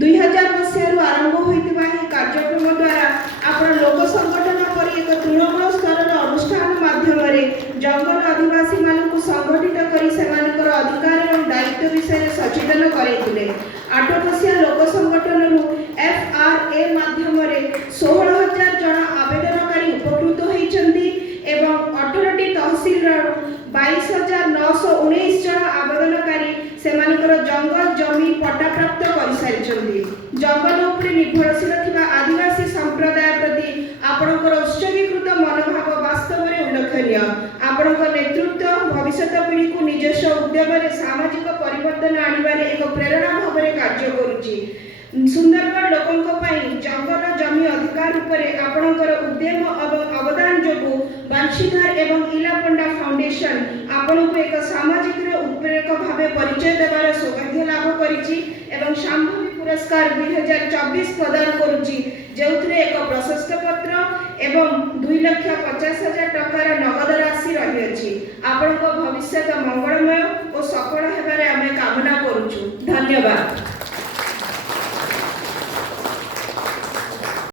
2000 मसीह आरंभ होता कार्यक्रम द्वारा आपण लोक संगठन पर एक तृणमूल स्तर अनुष्ठान माध्यम जंगल आदिवासी मानक संगठित कर अधिकार और दायित्व विषय सचेतन करते 8 मसीहा लोक संगठन FRA माध्यम 16,000 जन आवेदनकारी उपकृत होती 18टी तहसील 22,919 जन आवेदनकारी सेमानकर जंगल जमी पट्टा प्राप्त कर सारी जंगल उपर निर्भरशील थिबा आदिवासी संप्रदाय प्रति आपणकर उत्सर्गीकृत मनोभाव वास्तव में उल्लेखनीय। आपणकर नेतृत्व भविष्य पीढ़ी को निजस्व उद्यम सामाजिक परिवर्तन आनिबारे एक प्रेरणा भाव में कार्य करुच्ची। सुंदरगढ़ लोकों जंगल जमी अधिकार उपरे आपणकर उद्यम अवदान जोगु बंशीधर एवं इलापंडा फाउंडेशन आपण को एक सामाजिक उत्प्रेरक भाव परिचय देवार सौभाग्य लाभ करिछि एवं शांभवी पुरस्कार 2024 प्रदान करुछि जेउथरे एक प्रशस्ति पत्र एवं 2,50,000 टकार नगद राशि रही अछि। आपण को भविष्य मंगलमय और सफल हेबारे आमे कामना करूछु। धन्यवाद।